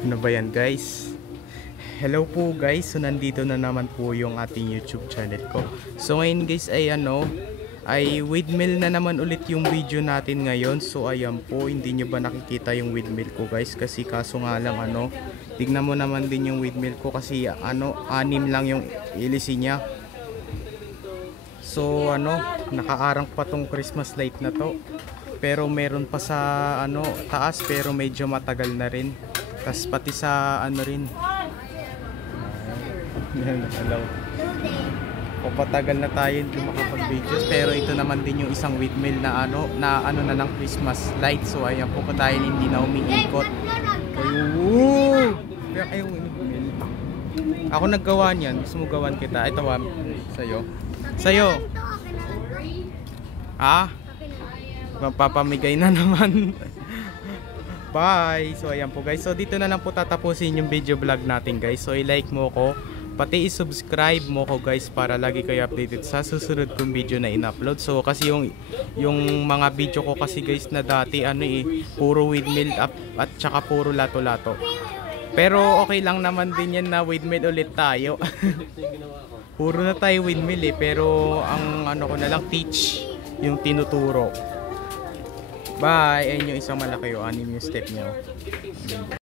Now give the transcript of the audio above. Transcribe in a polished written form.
Ano ba yan guys? Hello po guys, so nandito na naman po yung ating YouTube channel ko. So ngayon guys ay ay windmill na naman ulit yung video natin ngayon. So ayan po, hindi nyo ba nakikita yung windmill ko guys? Kasi kaso nga lang tignan mo naman din yung windmill ko kasi anim lang yung ilisi niya. So nakaarang pa tong Christmas light na to. Pero meron pa sa taas, pero medyo matagal na rin. Tas pati sa rin. Yan, hello. O patagal na tayo hindi makapag-videos, pero ito naman din yung isang windmill na na ng Christmas light. So ayan po tayo hindi na umiikot. Ayun, windmill. Ako naggawa niyan. Gusto mo gawan kita? Ito sa'yo. Sa'yo. Mapapamigay na naman. Bye! So ayan po guys, so dito na lang po tatapusin yung video vlog natin guys. So i-like mo ko, pati i-subscribe mo ko guys para lagi kayo updated sa susunod kong video na in-upload. So kasi yung mga video ko kasi guys na dati puro windmill up at saka puro lato-lato. Pero okay lang naman din yan na windmill ulit tayo. Puro na tayo windmill pero ang ko na lang teach yung tinuturo. Bye! Ayun yung isang malaki anim yung step niya.